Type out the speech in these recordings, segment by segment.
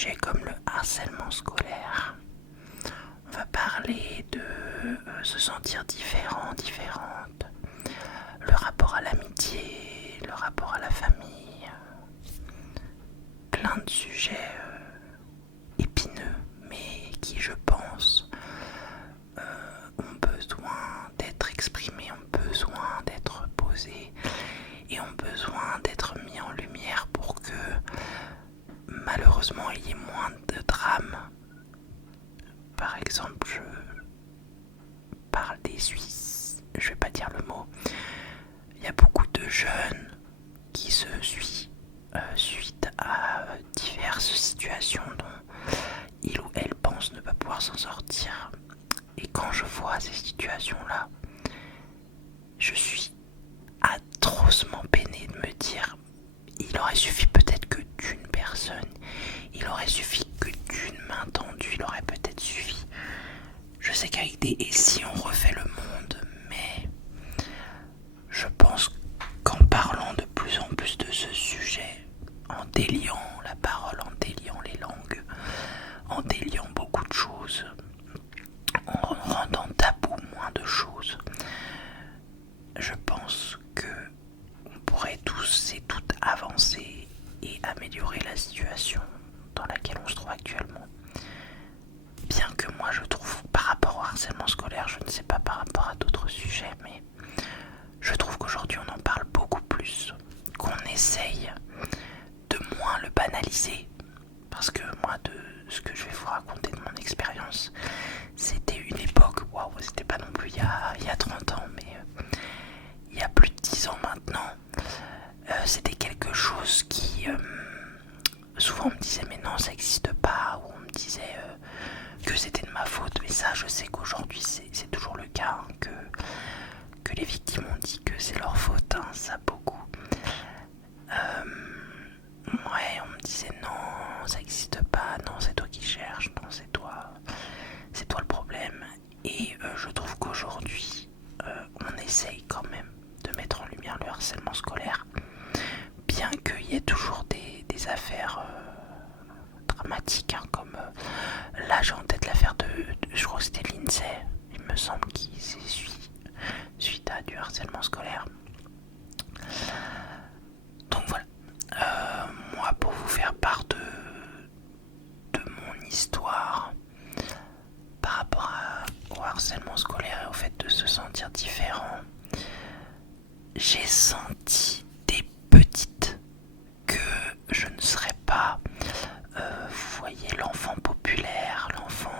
sujets comme le harcèlement scolaire. On va parler de se sentir différent, différente, le rapport à l'amitié, le rapport à la famille, plein de sujets épineux, mais qui, je pense, ont besoin d'être exprimés, ont besoin d'être posés et ont besoin d'être mis en lumière pour que malheureusement il y ait moins de drames. Par exemple, je parle des Suisses, je vais pas dire le mot. Il y a beaucoup de jeunes qui se suicident suite à diverses situations dont il ou elle pense ne pas pouvoir s'en sortir. Et quand je vois ces situations-là, je suis atrocement peiné de me dire il aurait suffi peut-être que d'une personne, il aurait suffi que d'une main tendue, il aurait peut-être suffi. Je sais qu'avec des et si on refait le monde, mais je pense qu'en parlant de plus en plus de ce sujet, en déliant la parole, en déliant les langues, en déliant beaucoup de choses, en rendant tabou moins de choses, je pense que on pourrait tous et toutes avancer et améliorer la situation dans laquelle on se trouve actuellement. Bien que moi je trouve, par rapport au harcèlement scolaire, je ne sais pas par rapport à d'autres sujets, mais je trouve qu'aujourd'hui on en parle beaucoup plus, qu'on essaye de moins le banaliser. Parce que moi, de ce que je vais vous raconter de mon expérience, c'était une époque, waouh, c'était pas non plus il y a 30 ans, mais il y a plus de 10 ans maintenant. C'était quelque chose qui, souvent on me disait mais non ça n'existe pas, ou on me disait que c'était de ma faute, mais ça je sais qu'aujourd'hui c'est toujours le cas, hein, que les victimes ont dit que c'est leur faute, hein, ça beaucoup. Ouais, on me disait non, ça n'existe pas, non c'est toi qui cherches, non c'est toi le problème. Et je trouve qu'aujourd'hui, on essaye quand même de mettre en lumière le harcèlement scolaire, bien qu'il y ait toujours des affaires dramatiques, hein, comme là j'ai en tête l'affaire je crois que c'était l'INSEE, il me semble, qui s'est suite à du harcèlement scolaire. Donc voilà. Moi, pour vous faire part de mon histoire par rapport au harcèlement scolaire et au fait de se sentir différent, j'ai senti des petites que je ne serais pas, vous voyez, l'enfant populaire, l'enfant,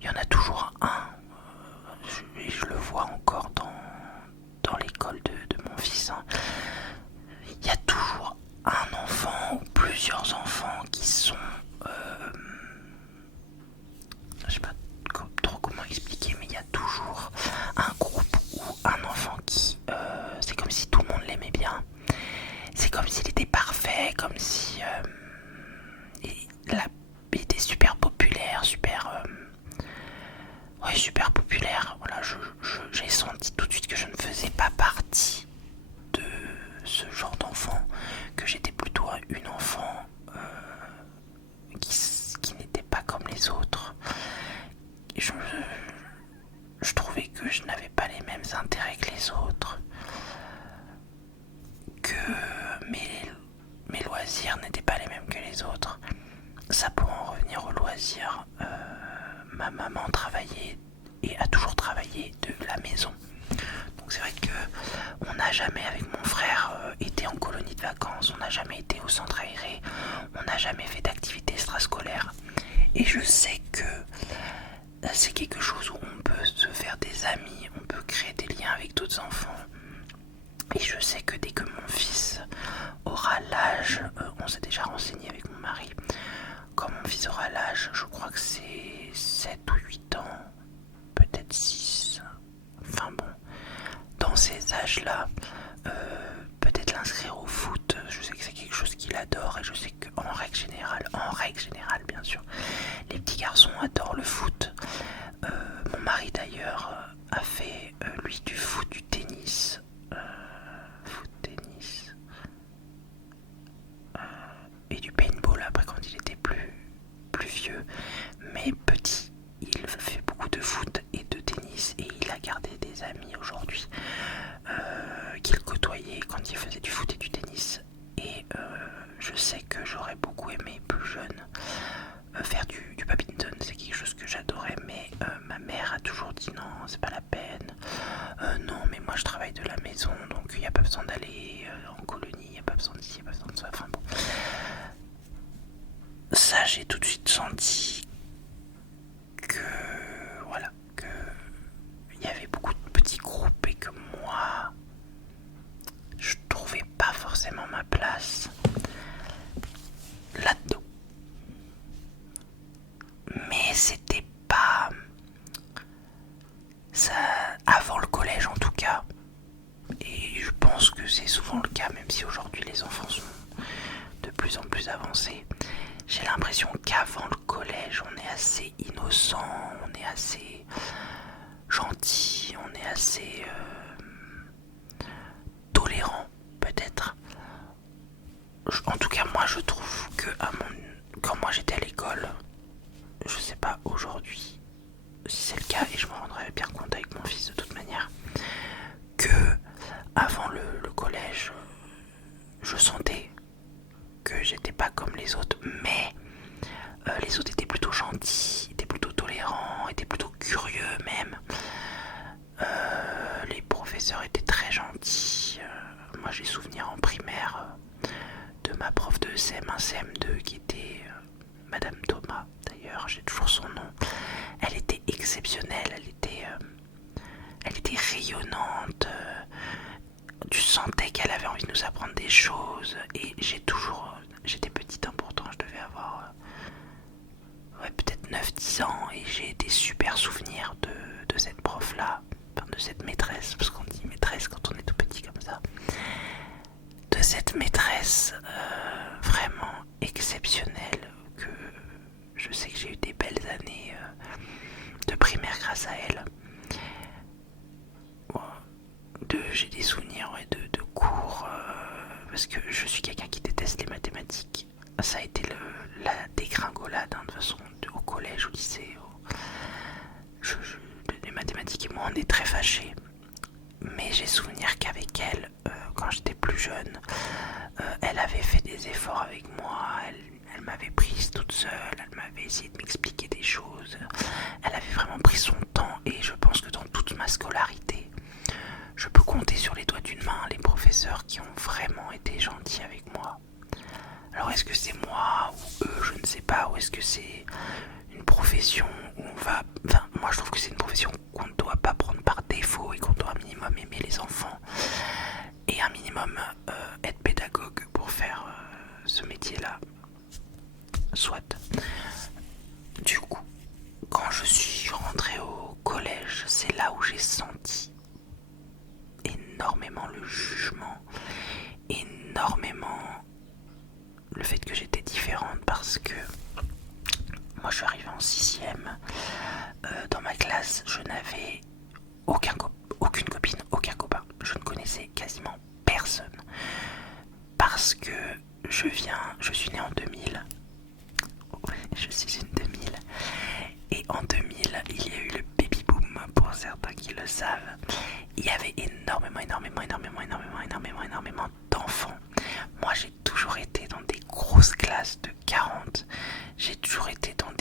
il y en a toujours un, je le vois encore dans l'école de mon fils, hein. Il y a toujours un enfant ou plusieurs enfants qui sont, je sais pas trop comment expliquer, mais il y a toujours un groupe ou un enfant qui, c'est comme si tout le monde l'aimait bien, c'est comme s'il était parfait, comme si il était super populaire, super populaire. Voilà, j'ai senti tout de suite que je ne faisais pas partie de ce genre d'enfant, que j'étais plutôt une enfant qui n'était pas comme les autres. Je trouvais que je n'avais pas les mêmes intérêts que les autres, que mes loisirs n'étaient pas les mêmes que les autres. Ça, pour en revenir aux loisirs, ma maman travaillait et a toujours travaillé de la maison. Donc c'est vrai que on n'a jamais, avec mon frère, été en colonie de vacances, on n'a jamais été au centre aéré, on n'a jamais fait d'activités extrascolaires. Et je sais que c'est quelque chose où on peut se faire des amis, on peut créer des liens avec d'autres enfants. Et je sais que dès que mon fils aura l'âge, on s'est déjà renseigné avec mon mari, quand mon fils aura l'âge, je crois que c'est 7 ou 8 ans, peut-être 6, enfin bon, dans ces âges-là, peut-être l'inscrire au foot. Je sais que c'est quelque chose qu'il adore, et je sais qu'en règle générale bien sûr, les petits garçons adorent le foot. Mon mari d'ailleurs a fait lui du foot, du tennis, et du paintball après quand il foot et de tennis et il a gardé des amis aujourd'hui qu'il côtoyait quand il faisait du foot et du tennis. Et je sais que j'aurais beaucoup aimé plus jeune faire du badminton, c'est quelque chose que j'adorais, mais ma mère a toujours dit non, c'est pas la peine. Non, mais moi je travaille de la maison, donc il n'y a pas besoin d'aller en colonie, il n'y a pas besoin d'ici, il n'y a pas besoin de ça. Enfin bon. Ça, j'ai tout de suite senti que voilà, que il y avait beaucoup de petits groupes et que moi, je trouvais pas forcément ma place là-dedans. Mais c'était pas ça avant le collège en tout cas. Et je pense que c'est souvent le cas, même si aujourd'hui les enfants sont de plus en plus avancés. J'ai l'impression qu'avant le collège, on est assez innocent, on est assez gentil, on est assez tolérant peut-être. En tout cas, moi je trouve que quand moi j'étais à l'école, je sais pas aujourd'hui si c'est le cas, et je m'en rendrai bien compte avec mon fils de toute manière, que avant le collège, je sentais que j'étais pas comme les autres, mais les autres étaient plutôt gentils, étaient plutôt tolérants, étaient plutôt curieux même. Les professeurs étaient très gentils. Moi j'ai souvenir en primaire de ma prof de CM1, CM2 qui était Madame Thomas, d'ailleurs j'ai toujours son nom. Elle était exceptionnelle, elle était rayonnante. Tu sentais qu'elle avait envie de nous apprendre des choses. Et j'étais petite, hein, pourtant je devais avoir peut-être 9-10 ans. Et j'ai des super souvenirs de cette prof-là, enfin, de cette maîtresse, parce qu'on dit maîtresse quand on est tout petit comme ça. De cette maîtresse vraiment exceptionnelle, que je sais que j'ai eu des belles années de primaire grâce à elle. J'ai des souvenirs de cours parce que je suis quelqu'un qui déteste les mathématiques. Ça a été la dégringolade, hein, de toute façon, au collège, au lycée. Les mathématiques et moi on est très fâchés. Mais j'ai souvenir qu'avec elle, quand j'étais plus jeune, elle avait fait des efforts avec moi. Elle m'avait prise toute seule, elle m'avait essayé de m'expliquer des choses. Elle avait vraiment pris son temps et je pense que dans toute ma scolarité, je peux compter sur les doigts d'une main les professeurs qui ont vraiment été gentils avec moi. Alors est-ce que c'est moi ou eux, je ne sais pas, ou est-ce que c'est une profession où on va... Enfin, moi je trouve que c'est une profession qu'on ne doit pas prendre par défaut et qu'on doit un minimum aimer les enfants et un minimum être pédagogue pour faire ce métier-là. Soit. Du coup, quand je suis rentrée au collège, c'est là où j'ai senti énormément le jugement, énormément le fait que j'étais différente, parce que moi je suis arrivée en 6ème, dans ma classe je n'avais aucune copine, aucun copain, je ne connaissais quasiment personne, parce que je suis née en 2000, je suis une 2000, et en 2000 il y a eu le baby boom, pour certains qui le savent. Il y avait énormément d'enfants. Moi j'ai toujours été dans des grosses classes de 40. J'ai toujours été dans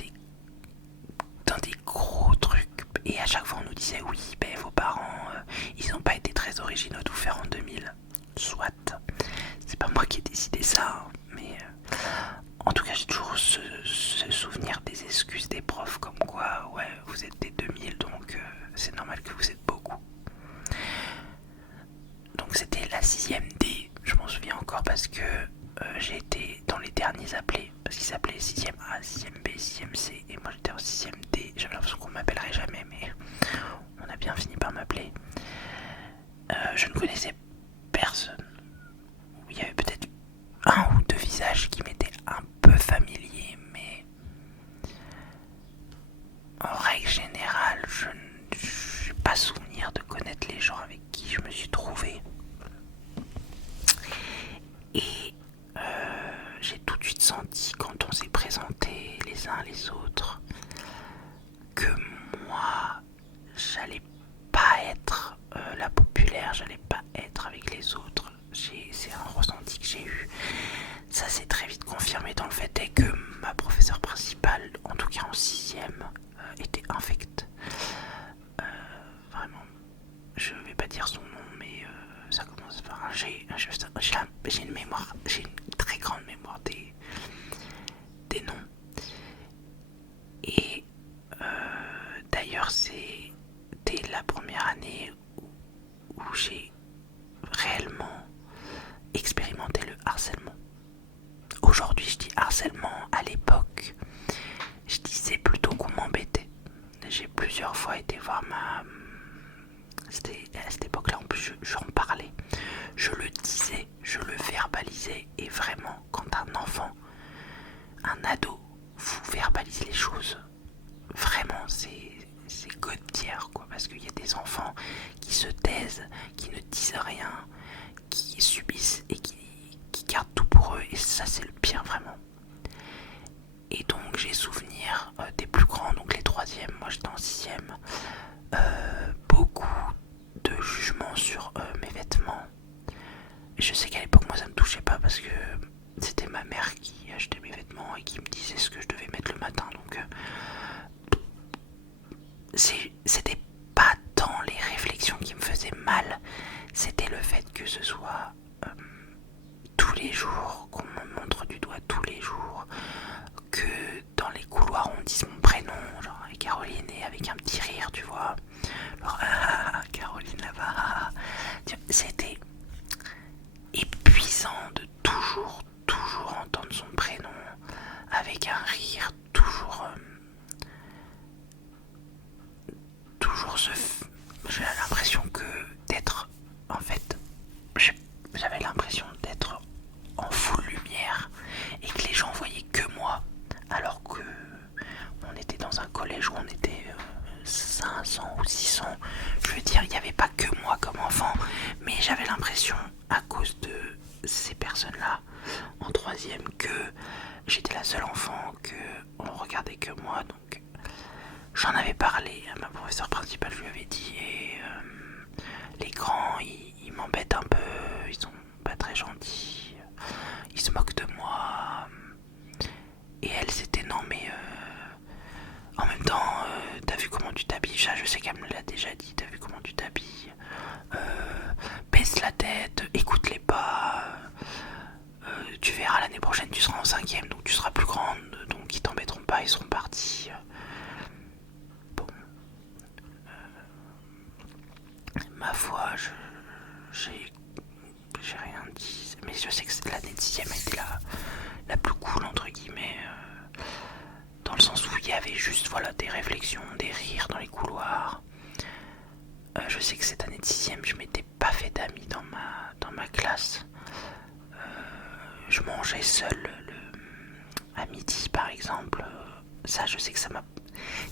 des gros trucs. Et à chaque fois on nous disait oui, ben vos parents, ils n'ont pas été très originaux de vous faire en 2000. Soit. C'est pas moi qui ai décidé ça, hein, mais en tout cas j'ai toujours ce souvenir des excuses des profs comme quoi ouais vous êtes des 2000 donc c'est normal que vous êtes beaucoup. Donc c'était la 6ème D, je m'en souviens encore parce que j'ai été dans les derniers appelés, parce qu'ils s'appelaient 6ème A, 6ème B, 6ème C, et moi j'étais en 6ème D. J'avais l'impression qu'on m'appellerait jamais, mais on a bien fini par m'appeler. Je ne connaissais personne. Il y avait peut-être un ou deux visages qui m'étaient un peu familiers, mais en règle générale, je n'ai pas souvenir de connaître les gens avec qui je me suis trouvé. Et j'ai tout de suite senti quand on s'est présentés les uns les autres que moi harcèlement. Aujourd'hui je dis harcèlement, à l'époque je disais plutôt qu'on m'embêtait. J'ai plusieurs fois été voir C'était à cette époque-là, en plus j'en parlais. Je le disais, je le verbalisais. Et vraiment, quand un enfant, un ado, vous verbalise les choses, vraiment c'est God tier, quoi. Parce qu'il y a des enfants qui se taisent, qui ne disent rien, qui subissent et qui gardent tout pour eux. Et ça c'est le pire, vraiment. Et donc j'ai souvenir des plus grands, donc les troisièmes, moi j'étais en sixième, beaucoup de jugements sur mes vêtements. Et je sais qu'à l'époque moi ça me touchait pas parce que c'était ma mère qui achetait mes vêtements et qui me disait ce que je devais mettre le matin. Donc c'était pas tant les réflexions qui me faisaient mal, c'était le fait que ce soit tous les jours, qu'on me montre du doigt tous les jours, que dans les couloirs on dise mon prénom, genre Caroline, et avec un petit rire, tu vois, genre Caroline là-bas. C'était épuisant de toujours entendre son prénom avec un rire, toujours j'ai l'impression que d'être, en fait, j'avais l'impression d'être en full lumière et que les gens voyaient que moi, alors que on était dans un collège où on était 500 ou 600. Je veux dire, il n'y avait pas que moi comme enfant, mais j'avais l'impression, à cause de ces personnes-là, en troisième, que j'étais la seule enfant, que on regardait que moi. Donc j'en avais parlé à ma professeure principale, je lui avais dit, et les grands, ils m'embêtent un peu, ils sont pas très gentils, ils se moquent de moi. Et elle, c'était non mais en même temps, t'as vu comment tu t'habilles? Ça, je sais qu'elle me l'a déjà dit, t'as vu comment tu t'habilles? Baisse la tête, écoute les pas, tu verras l'année prochaine tu seras en cinquième, donc tu seras plus grande, donc ils t'embêteront pas, ils seront partis. Bon, ma foi, j'ai rien dit, mais je sais que l'année de sixième a été la plus cool entre guillemets, dans le sens où il y avait juste voilà des réflexions, des rires dans les couloirs. Je sais que cette année de sixième, je m'étais pas fait d'amis dans ma classe. Je mangeais seul à midi par exemple. Ça, je sais que ça m'a...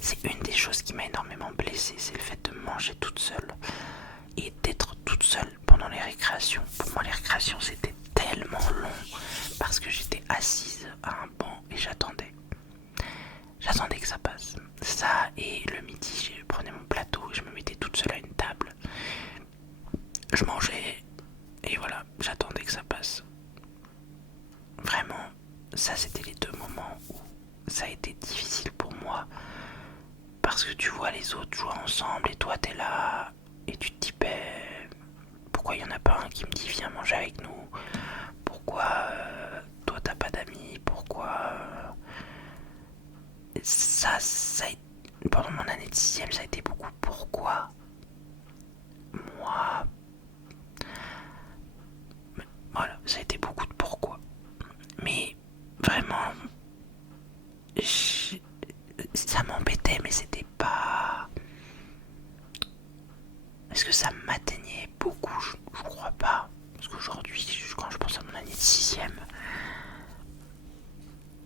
C'est une des choses qui m'a énormément blessée, c'est le fait de manger toute seule et d'être toute seule pendant les récréations. Pour moi, les récréations, c'était tellement long parce que j'étais assise à un banc et j'attendais que ça passe. Ça, et le midi, je prenais mon plateau et je me mettais toute seule à une table. Je mangeais et voilà, j'attendais que ça passe. Vraiment, ça c'était les deux moments où ça a été difficile pour moi. Parce que tu vois les autres jouer ensemble et toi t'es là et tu te dis pourquoi il y en a pas un qui me dit viens manger avec nous? Pourquoi toi t'as pas d'amis? Pourquoi ça pendant mon année de sixième ça a été beaucoup pourquoi moi. Voilà, ça a été beaucoup de pourquoi. Mais vraiment, ça m'embêtait, mais c'était pas... Est-ce que ça m'atteignait beaucoup? Je crois pas. Parce qu'aujourd'hui, quand je pense à mon année de sixième,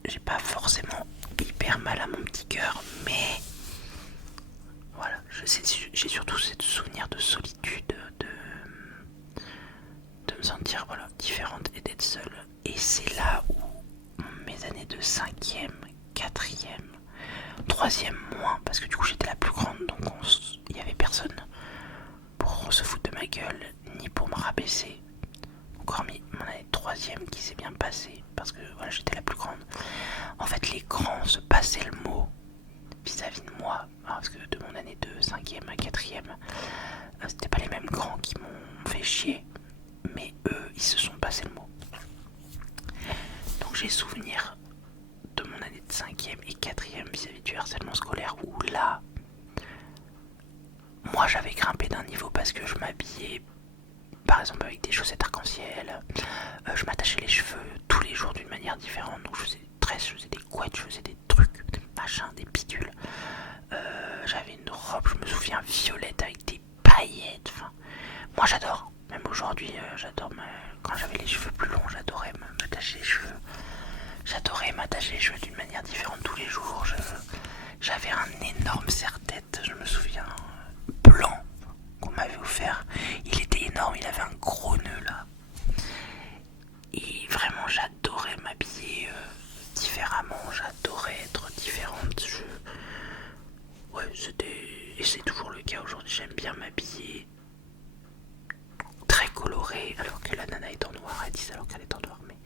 j'ai pas forcément hyper mal à mon petit cœur, mais voilà, j'ai surtout ce souvenir de solitude, de me sentir voilà, différente et d'être seule. Et c'est là où mes années de cinquième, quatrième, troisième moins, parce que du coup j'étais la plus grande, donc il y avait personne pour se foutre de ma gueule, ni pour me rabaisser. Encore mon année de troisième qui s'est bien passée, parce que voilà, j'étais la plus grande. En fait, les grands se passaient le mot vis-à-vis de moi, parce que de mon année de cinquième à quatrième, c'était pas les mêmes grands qui m'ont fait chier, mais eux, ils se sont passés le mot. Donc j'ai souvenir de mon année de cinquième et quatrième vis-à-vis du harcèlement scolaire où là, moi j'avais grimpé d'un niveau parce que je m'habillais par exemple avec des chaussettes arc-en-ciel. Je m'attachais les cheveux tous les jours d'une manière différente. Donc je faisais des tresses, je faisais des couettes, je faisais des trucs, des machins, des pidules. J'avais une robe, je me souviens, violette avec des paillettes. Enfin, moi j'adore. Même aujourd'hui, j'adore. Quand j'avais les cheveux plus longs, j'adorais m'attacher les cheveux. J'adorais m'attacher les cheveux d'une manière différente tous les jours. J'avais un énorme serre-tête, je me souviens, blanc, qu'on m'avait offert. Il était énorme, il avait un gros nœud là. Et vraiment, j'adorais m'habiller différemment, j'adorais être différente. Ouais, c'était. Et c'est toujours le cas aujourd'hui, j'aime bien m'habiller très coloré, alors que la nana est en noir, elle dit alors qu'elle est en noir, mais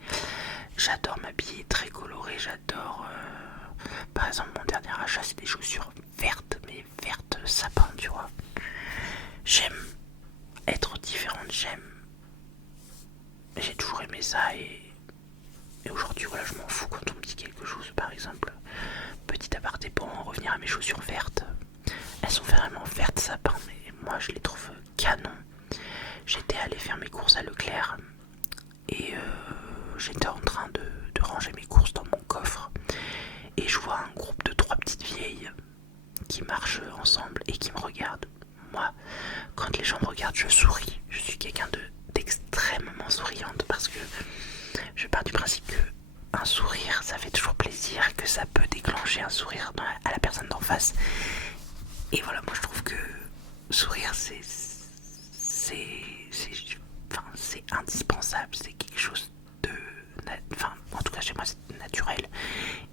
j'adore m'habiller très coloré, j'adore. Par exemple, mon dernier achat, c'est des chaussures vertes, mais vertes sapin, tu vois. J'aime être différente, j'ai toujours aimé ça et aujourd'hui, voilà, je m'en fous quand on me dit quelque chose. Par exemple, petit aparté pour en revenir à mes chaussures vertes. Elles sont vraiment vertes sapin, mais moi je les trouve canon. J'étais allé faire mes courses à Leclerc et j'étais en train de ranger mes courses dans mon coffre. Et je vois un groupe de 3 petites vieilles qui marchent ensemble et qui me regardent. Moi, quand les gens me regardent, je souris. Je suis quelqu'un d'extrêmement souriante parce que je pars du principe que un sourire, ça fait toujours plaisir, que ça peut déclencher un sourire à la personne d'en face. Et voilà, moi je trouve que sourire, c'est indispensable, c'est quelque chose de... Enfin, en tout cas chez moi c'est naturel.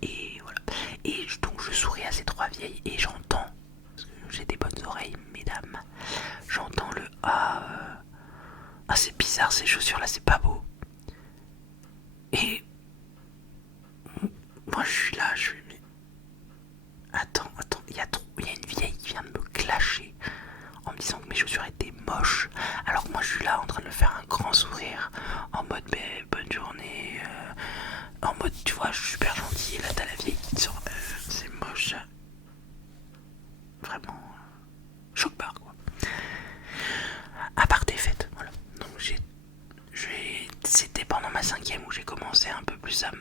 Et voilà. Et donc je souris à ces 3 vieilles et j'entends, parce que j'ai des bonnes oreilles, mesdames, j'entends le ah c'est bizarre ces chaussures là, c'est pas beau. Et moi je suis là, attends, il y a une vieille qui vient de me clasher en me disant que mes chaussures étaient moches, alors que moi je suis là en train de me faire un grand sourire en mode bonne journée, en mode tu vois je suis super gentil, et là t'as la vieille qui te sort c'est moche, vraiment choc barre quoi. À part des fêtes, voilà. Donc c'était pendant ma 5e où j'ai commencé un peu plus à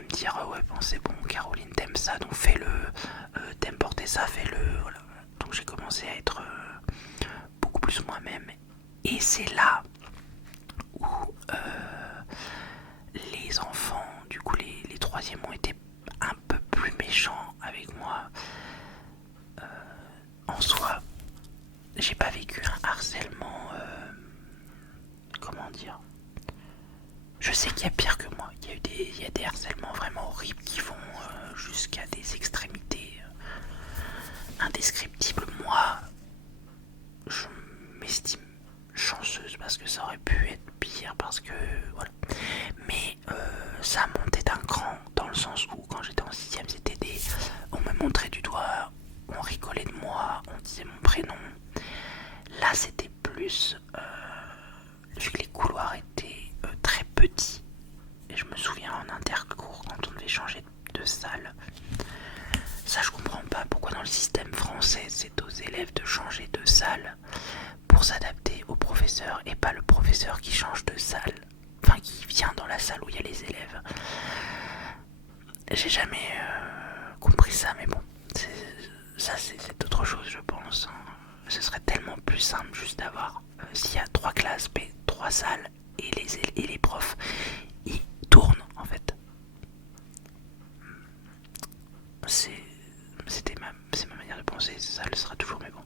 me dire ouais bon c'est bon Caroline t'aimes ça donc fais-le, t'aimes porter ça fais-le, voilà. Donc j'ai commencé à être beaucoup plus moi-même et c'est là où les enfants du coup les 3e ont été un peu plus méchants avec moi. En soi j'ai pas vécu un harcèlement comment dire, je sais qu'il y a pire que moi. Il y a des harcèlements vraiment horribles qui vont jusqu'à des extrémités indescriptibles. Moi, je m'estime chanceuse parce que ça aurait pu être pire parce que voilà. Mais ça montait d'un cran dans le sens où quand j'étais en 6e, c'était on me montrait du doigt, on rigolait de moi, on disait mon prénom. Là, c'était plus vu que les couloirs étaient très petits, et je me souviens en intercours quand on devait changer de salle, ça je comprends pas pourquoi dans le système français c'est aux élèves de changer de salle pour s'adapter au professeur et pas le professeur qui change de salle, enfin qui vient dans la salle où il y a les élèves. J'ai jamais compris ça, mais bon, c'est autre chose je pense. Ce serait tellement plus simple juste d'avoir, s'il y a 3 classes, 3 salles, et les profs, ils tournent en fait. C'est ma manière de penser, ça le sera toujours, mais bon.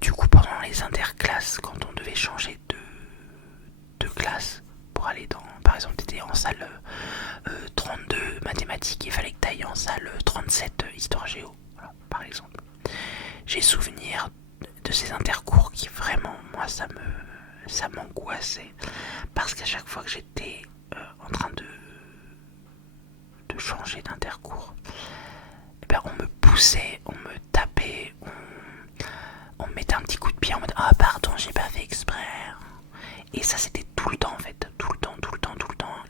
Du coup, pendant les interclasses, quand on devait changer de classe pour aller dans, par exemple, t'étais en salle 32 mathématiques, il fallait que t'ailles en salle 37 histoire géo, voilà, par exemple. J'ai souvenir de ces intercours qui vraiment, moi, ça m'angoissait parce qu'à chaque fois que j'étais en train de changer d'intercours, eh ben, on me poussait, on me tapait, on me mettait un petit coup de pied en mode ah pardon j'ai pas fait exprès, et ça c'était tout le temps en fait, tout le temps,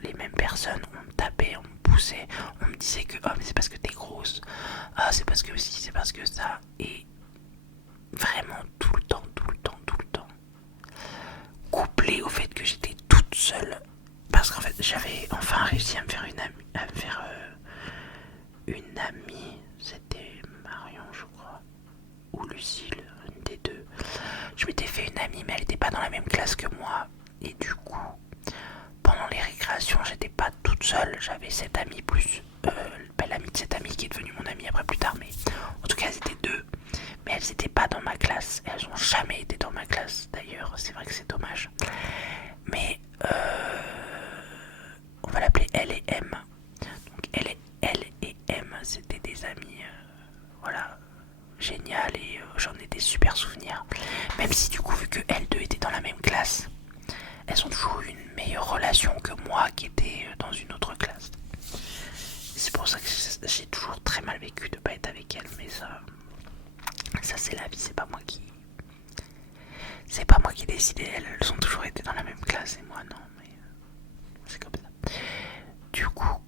les mêmes personnes, on me tapait, on me poussait, on me disait que ah mais c'est parce que t'es grosse, ah c'est parce que si, c'est parce que ça, et vraiment tout le temps. j'avais enfin réussi à me faire une amie, une amie, c'était Marion je crois, ou Lucille, une des deux. Je m'étais fait une amie mais elle n'était pas dans la même classe que moi, et du coup pendant les récréations j'étais pas toute seule, j'avais cette amie plus l'amie de cette amie qui est devenue mon amie après plus tard, mais en tout cas elles étaient deux, mais elles n'étaient pas dans ma classe, elles ont jamais été dans ma classe d'ailleurs, c'est vrai que c'est dommage, mais on va l'appeler L et M. Donc L et M, c'était des amis, voilà, génial, et j'en ai des super souvenirs. Même si du coup, vu que elles deux étaient dans la même classe, elles ont toujours eu une meilleure relation que moi qui était dans une autre classe. C'est pour ça que j'ai toujours très mal vécu de pas être avec elles, mais ça c'est la vie, c'est pas moi qui décidais, elles ont toujours été dans la même classe et moi non, mais c'est comme ça. Du coup,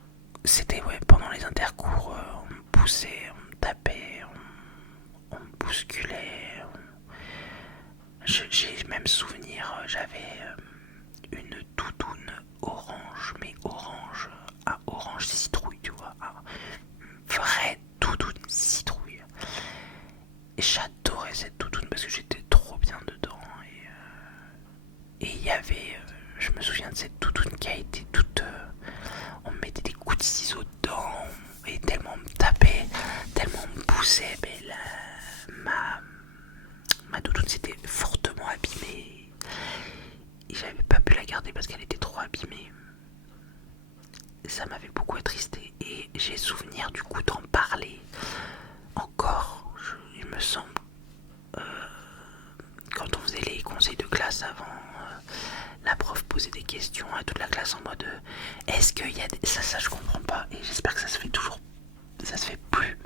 c'était ouais, pendant les intercours, on me poussait, on me tapait, on me bousculait. J'ai même souvenir, j'avais une doudoune orange, mais orange à orange citrouille, tu vois, une vraie doudoune citrouille. Et j'adorais cette doudoune parce que j'étais trop bien dedans. Et il y avait, je me souviens de cette doudoune qui a été toute, on me mettait des coups de ciseaux dedans, et tellement on me tapait, tellement on me poussait, mais ma doudoune s'était fortement abîmée. Et j'avais pas pu la garder parce qu'elle était trop abîmée. Ça m'avait beaucoup attristé et j'ai souvenir du coup d'en parler encore, il me semble, quand on faisait les conseils de classe avant, la prof posait des questions à toute la classe en mode est-ce qu'il y a des... ça je comprends pas, et j'espère que ça se fait toujours, ça se fait plus.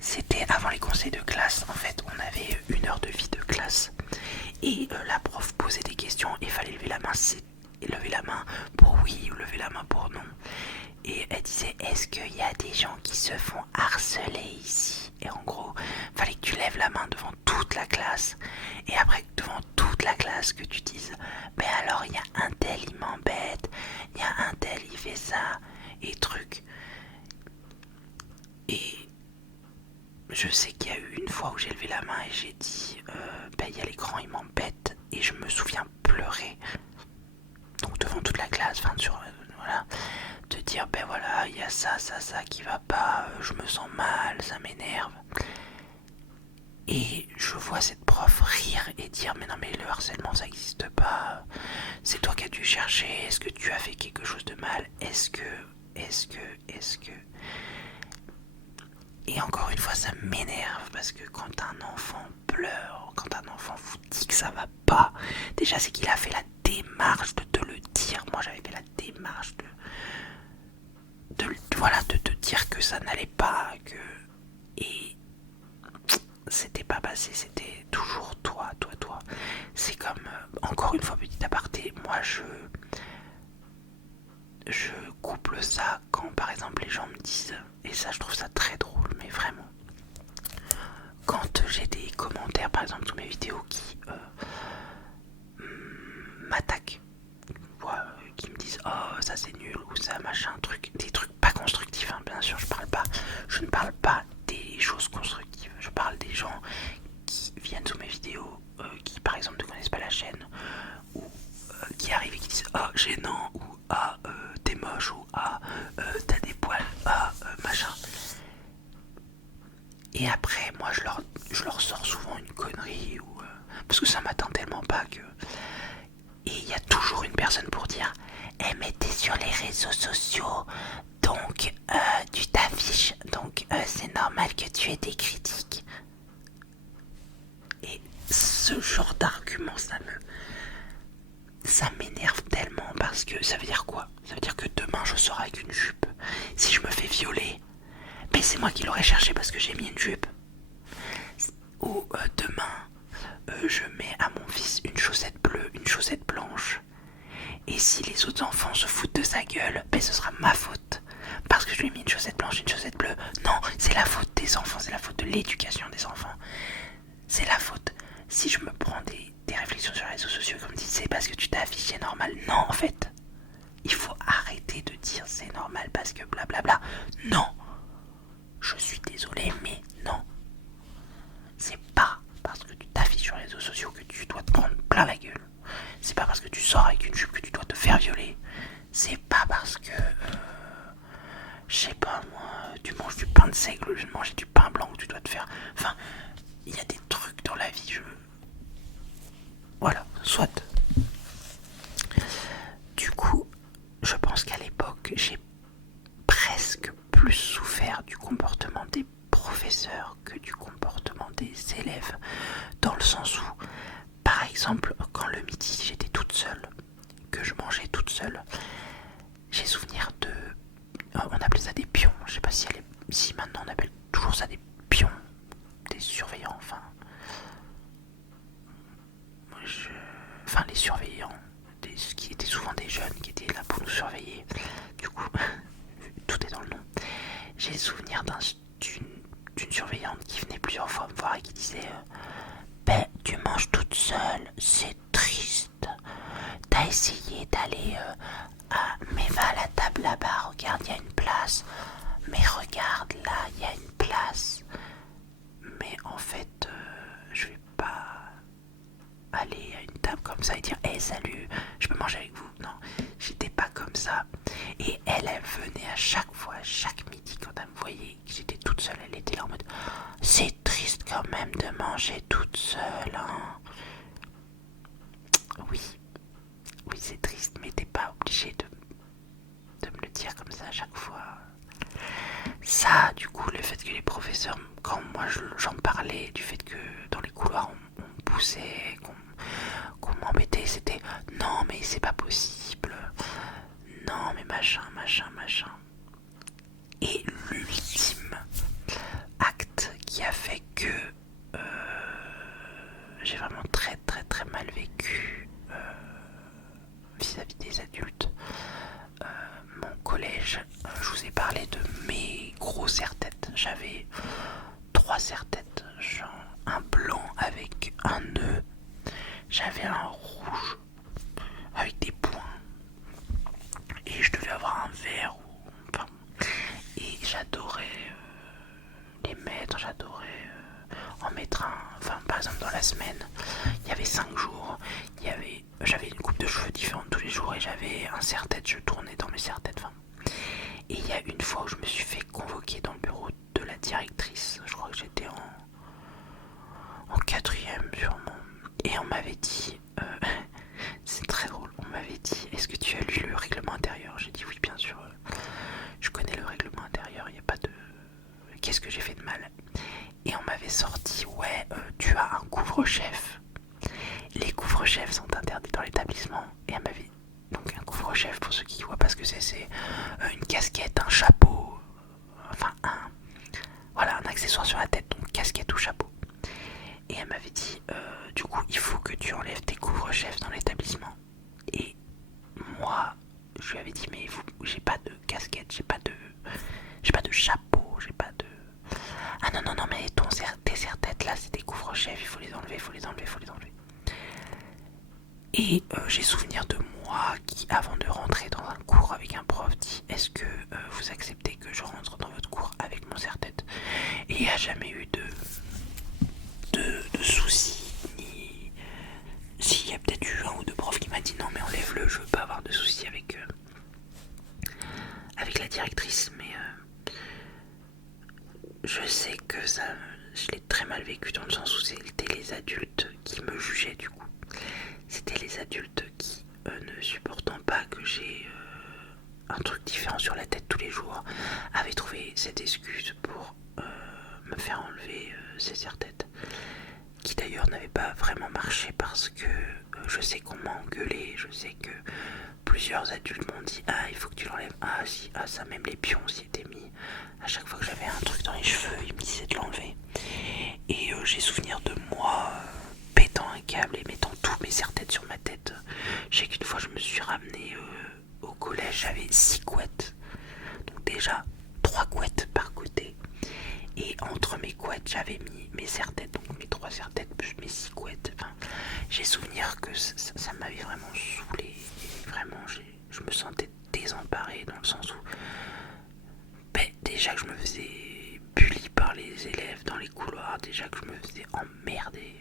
C'était avant les conseils de classe, en fait on avait une heure de vie de classe et la prof posait des questions et il fallait lever la main, lever la main pour oui ou lever la main pour non. Et elle disait est-ce qu'il y a des gens qui se font harceler ici? Et en gros, fallait que tu lèves la main devant toute la classe. Et après, devant toute la classe, que tu dises mais alors il y a un tel il m'embête, il y a un tel il fait ça, et truc. Et je sais qu'il y a eu une fois où j'ai levé la main et j'ai dit il y a l'écran il m'embête, et je me souviens pleurer. Donc devant toute la classe, enfin sur voilà, de dire ben voilà il y a ça qui va pas, je me sens mal, ça m'énerve. Et je vois cette prof rire et dire mais non mais le harcèlement ça n'existe pas, c'est toi qui as dû chercher, est-ce que tu as fait quelque chose de mal, est-ce que... Et encore une fois ça m'énerve parce que quand un enfant pleure, quand un enfant vous dit que ça va pas, déjà c'est qu'il a fait la démarche de te le dire. Moi j'avais fait la démarche de te dire que ça n'allait pas, que... Et c'était pas passé, c'était toujours toi. C'est comme, encore une fois, petit aparté, moi je couple ça quand par exemple les gens me disent, et ça je trouve ça très drôle, mais vraiment, quand j'ai des commentaires par exemple sous mes vidéos qui m'attaquent, qui me disent oh ça c'est nul ou ça machin truc, des trucs pas constructifs, hein, bien sûr je ne parle pas des choses constructives, je parle des gens qui viennent sous mes vidéos, qui par exemple ne connaissent pas la chaîne, ou qui arrivent et qui disent ah gênant, ou ah t'es moche, ou ah t'as des poils, ah machin. Et après moi je leur sors souvent une connerie, ou parce que ça m'atteint tellement pas que... Et il y a toujours une personne pour dire eh mais t'es sur les réseaux sociaux, donc tu t'affiches, donc c'est normal que tu aies des critiques. Et ce genre d'argument ça m'énerve tellement, parce que ça veut dire quoi? Ça veut dire que demain je sors avec une jupe, si je me fais violer, mais c'est moi qui l'aurais cherché parce que j'ai mis une jupe. Ou demain je mets à mon fils une chaussette bleue, une chaussette blanche, et si les autres enfants se foutent de sa gueule, ben ce sera ma faute parce que je lui ai mis une chaussette blanche, une chaussette bleue. Non, c'est la faute des enfants, c'est la faute de l'éducation des enfants, c'est la faute. Si je me prends des réflexions sur les réseaux sociaux comme dit c'est parce que tu t'es affiché normal, non en fait, il faut arrêter parce que blablabla. Non, je suis désolé, mais non. C'est pas parce que tu t'affiches sur les réseaux sociaux que tu dois te prendre plein la gueule. C'est pas parce que tu sors avec une jupe que tu dois te faire violer. C'est pas parce que, je sais pas moi, tu manges du pain de seigle au lieu de manger du pain blanc que tu dois te faire. Enfin, il y a des trucs dans la vie, voilà, soit. Du coup, je pense qu'à l'époque, j'ai presque plus souffert du comportement des professeurs que du comportement des élèves, dans le sens où, par exemple, quand le midi j'étais toute seule, que je mangeais toute seule, j'ai souvenir de... On appelait ça des pions, je sais pas si maintenant on appelle toujours ça des pions, des surveillants, enfin les surveillants, qui étaient souvent des jeunes qui étaient là pour nous surveiller. Du coup, tout est dans le nom. J'ai le souvenir d'une surveillante qui venait plusieurs fois me voir et qui disait ben, tu manges toute seule, c'est triste. T'as essayé d'aller mais va à la table là-bas, regarde, il y a une place. Mais regarde là, il y a une place. Mais en fait, je vais pas aller à une table comme ça et dire hey, salut, je peux manger avec vous. Non, j'étais pas comme ça. Et elle venait à chaque fois, chaque midi, quand elle me voyait que j'étais toute seule, elle était là en mode c'est triste quand même de manger toute seule, hein. Oui, c'est triste, mais t'es pas obligé de me le dire comme ça à chaque fois. Ça, du coup, le fait que les professeurs, quand moi j'en parlais, du fait que dans les couloirs on me poussait, qu'on m'embêtait, c'était non mais c'est pas possible, non mais machin. Et l'ultime acte qui a fait que j'ai vraiment très très très mal vécu vis-à-vis des adultes. Mon collège, je vous ai parlé de mes gros serre-têtes. J'avais 3 serre-têtes, un blanc avec un nœud, j'avais un rouge avec des points et je devais avoir un vert. Et j'adorais les mettre, j'adorais en mettre un. Enfin, par exemple, dans la semaine, il y avait 5 jours, j'avais une coupe de cheveux différente tous les jours et j'avais un serre-tête, je tournais dans mes serre-têtes. Enfin. Et il y a une fois où je me suis fait convoquer dans le bureau de la directrice, je crois que j'étais en 4ème sûrement, et on m'avait dit, c'est très drôle, on m'avait dit, est-ce que tu as lu le règlement intérieur? J'ai dit oui, bien sûr, je connais le règlement intérieur, il n'y a pas de... Qu'est-ce que j'ai fait de mal? Et on m'avait sorti, ouais, tu as un couvre-chef. Les couvre-chefs sont interdits dans l'établissement. Et elle m'avait... Donc un couvre-chef, pour ceux qui ne voient pas ce que c'est une casquette, un chapeau, enfin voilà, un accessoire sur la tête, donc casquette ou chapeau. Et elle m'avait dit, du coup, il faut que tu enlèves tes couvre-chefs dans l'établissement. Et moi, je lui avais dit, mais j'ai pas de casquette, j'ai pas de chapeau, j'ai pas de... Ah non, mais tes serre-têtes là, c'est des couvre-chefs, il faut les enlever. Et j'ai souvenir de moi qui, avant de rentrer dans un cours avec un prof, dit est-ce que vous acceptez que je rentre dans votre cours avec mon serre-tête? Et il n'y a jamais eu de soucis, ni... Si, il y a peut-être eu un ou deux profs qui m'a dit non mais enlève-le, je veux pas avoir de soucis avec la directrice, mais je sais que ça, je l'ai très mal vécu dans le sens où c'était les adultes qui me jugeaient du coup. C'était les adultes qui, ne supportant pas que j'ai un truc différent sur la tête tous les jours, avaient trouvé cette excuse pour me faire enlever ces serre-têtes, qui d'ailleurs n'avait pas vraiment marché parce que je sais qu'on m'a engueulé, je sais que plusieurs adultes m'ont dit ah il faut que tu l'enlèves, ah si, ah ça, même les pions s'y étaient mis. À chaque fois que j'avais un truc dans les cheveux, ils me disaient de l'enlever. Et j'ai souvenir de moi pétant un câble et mettant tous mes serre-têtes sur ma tête. Je sais qu'une fois je me suis ramené au collège, j'avais 6 couettes. Donc déjà 3 couettes par côté. Et entre mes couettes, j'avais mis mes serre-têtes, donc mes 3 serre-têtes plus mes 6 couettes. Enfin, j'ai souvenir que ça m'avait vraiment saoulé. Et vraiment, je me sentais désemparé dans le sens où déjà que je me faisais bully par les élèves dans les couloirs, déjà que je me faisais emmerder,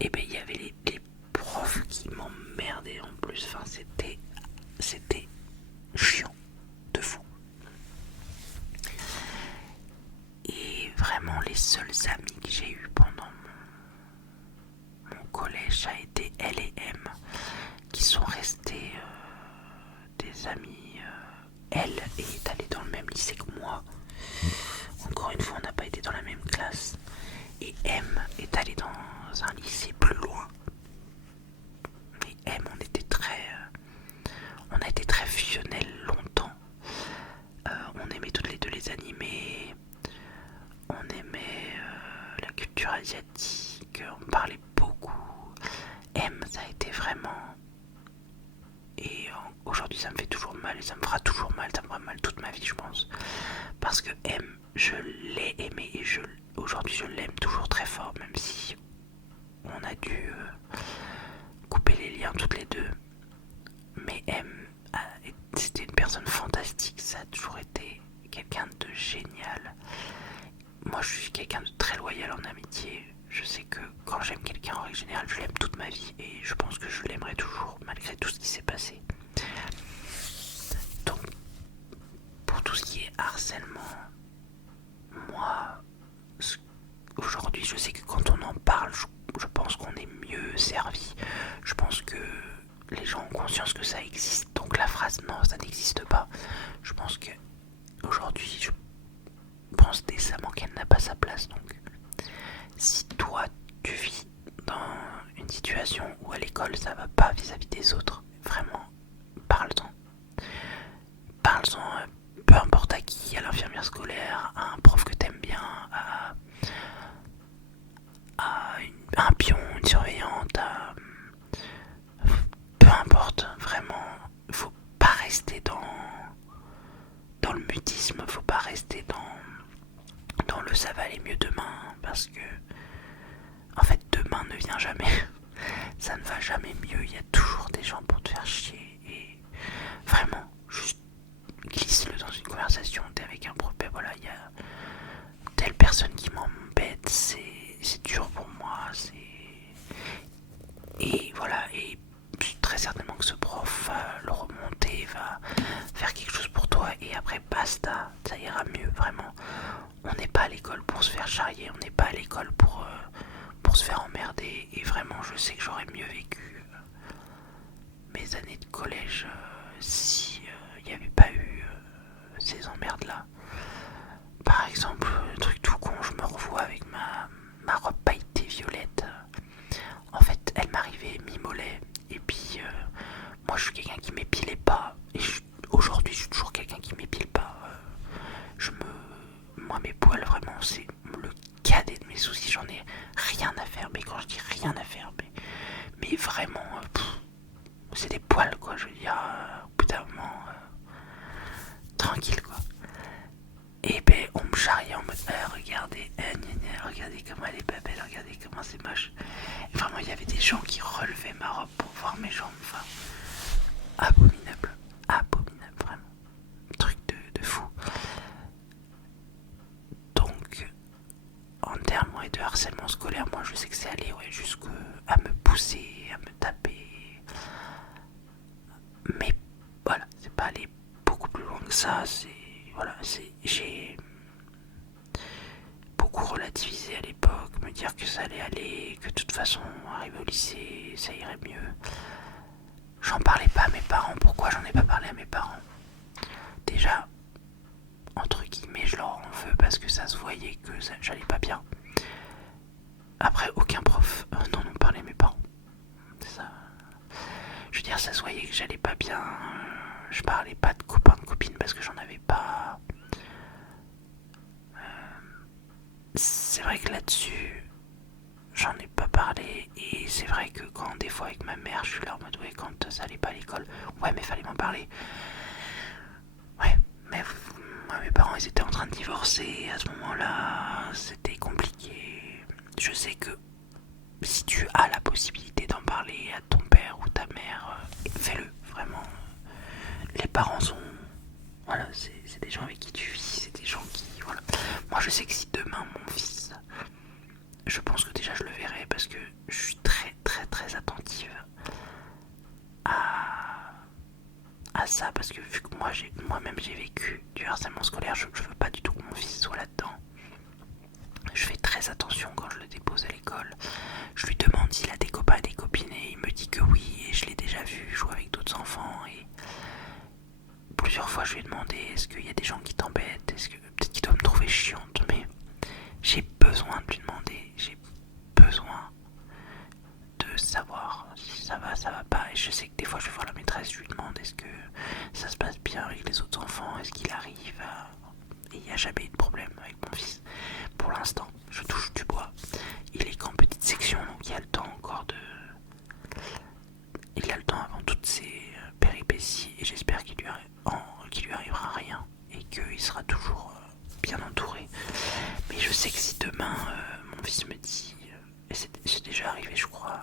et ben il y avait les profs qui m'emmerdaient en plus. Enfin, c'était chiant de fou. Et vraiment les seuls amis que j'ai eus pendant mon collège, ça a été L et M, qui sont restés des amis. Elle est allée dans le même lycée que moi. Encore une fois, on n'a pas été dans la même classe. Et M est allée dans un lycée plus loin. Et M, on a été très fusionnels longtemps. On aimait toutes les deux les animés. On aimait la culture asiatique. On parlait beaucoup. M, ça a été vraiment... Et aujourd'hui, ça me fait toujours mal et ça me fera toujours mal. Ça me fera mal toute ma vie, je pense. Parce que M, je l'ai aimé et aujourd'hui, je l'aime toujours très fort, même si on a dû couper les liens toutes les deux. Mais M, c'était une personne fantastique. Ça a toujours été quelqu'un de génial. Moi, je suis quelqu'un de très loyal en amitié. Je sais que quand j'aime quelqu'un, en règle générale, je l'aime toute ma vie. Et je pense que je l'aimerai toujours, malgré tout ce qui s'est passé. Donc, pour tout ce qui est harcèlement, moi, aujourd'hui, je sais que quand on en parle, je pense qu'on est mieux servi. Je pense que les gens ont conscience que ça existe. Donc la phrase non, ça n'existe pas. Je pense que aujourd'hui, je pense décemment qu'elle n'a pas sa place. Donc, si toi, tu vis dans une situation où à l'école ça va pas vis-à-vis des autres, vraiment, parle-en. Parle-en, peu importe à qui, à l'infirmière scolaire, à un prof que t'aimes bien, à un pion, une surveillante, peu importe, vraiment, faut pas rester dans le mutisme, faut pas rester dans le ça va aller mieux demain, parce que en fait demain ne vient jamais, ça ne va jamais mieux, il y a toujours des gens pour te faire chier, et vraiment, juste glisse-le dans une conversation, t'es avec un prof, ben voilà, il y a telle personne qui m'embête, c'est dur pour moi, et voilà, et très certainement que ce prof va le remonter, va faire quelque chose pour toi, et après basta, ça ira mieux, vraiment. On n'est pas à l'école pour se faire charrier, on n'est pas à l'école pour se faire emmerder, et vraiment je sais que j'aurais mieux vécu mes années de collège si il n'y avait pas eu ces emmerdes là. Par exemple, truc tout con, je me revois avec ma robe pailletée violette. En fait, elle m'arrivait mi-mollet. Et puis, moi, je suis quelqu'un qui m'épilait pas. Et aujourd'hui, je suis toujours quelqu'un qui m'épile pas. Moi, mes poils, vraiment, c'est le cadet de mes soucis. J'en ai rien à faire. Mais quand je dis rien à faire, mais vraiment, c'est des poils, quoi. Je veux dire, au bout d'un moment, tranquille, quoi. Et ben on me charriait en mode regardez, regardez comment elle est pas belle, regardez comment c'est moche. Et vraiment il y avait des gens qui relevaient ma robe pour voir mes jambes, enfin abominable, abominable vraiment. Truc de fou. Donc en termes de harcèlement scolaire, moi je sais que c'est allé jusqu'à me pousser, à me taper. Mais voilà, c'est pas allé beaucoup plus loin que ça, j'ai beaucoup relativisé à l'époque, me dire que ça allait aller, que de toute façon, arrivé au lycée, ça irait mieux. J'en parlais pas à mes parents. Pourquoi j'en ai pas parlé à mes parents? Déjà, entre guillemets, je leur en veux parce que ça se voyait que j'allais pas bien. Après, aucun prof n'en ont parlé à mes parents. Ça, je veux dire, ça se voyait que j'allais pas bien. Je parlais pas de copains, de copines parce que j'en avais pas. C'est vrai que là-dessus, j'en ai pas parlé, et c'est vrai que quand des fois avec ma mère, je suis là en mode ouais, quand ça allait pas à l'école, ouais, mais fallait m'en parler. Ouais, mais moi, mes parents, ils étaient en train de divorcer à ce moment-là, c'était compliqué. Je sais que si tu as la possibilité d'en parler à ton père ou ta mère, fais-le, vraiment. Les parents sont... Voilà, c'est des gens avec qui tu vis, c'est des gens je sais que si demain mon fils, je pense que déjà je le verrai parce que je suis très très très attentive à ça, parce que vu que moi-même j'ai vécu du harcèlement scolaire, je veux pas du tout que mon fils soit là-dedans. Je fais très attention quand je le dépose à l'école. Je lui demande s'il a des copains et des copines et il me dit que oui, et je l'ai déjà vu jouer avec d'autres enfants. Et plusieurs fois je lui ai demandé est-ce qu'il y a des gens qui t'embêtent, est-ce que peut-être qu'il doit me trouver chiante, mais j'ai besoin de lui demander, j'ai besoin de savoir si ça va pas. Et je sais que des fois je vais voir la maîtresse, je lui demande est-ce que ça se passe bien avec les autres enfants, est-ce qu'il arrive à... Et il n'y a jamais eu de problème avec mon fils. Pour l'instant, je touche du bois. Il est qu'en petite section, donc il y a le temps encore de... Il a le temps avant toutes ces péripéties et j'espère qu'il lui arrivera rien et qu'il sera toujours bien entouré. Mais je sais que si demain mon fils me dit, et c'est déjà arrivé je crois,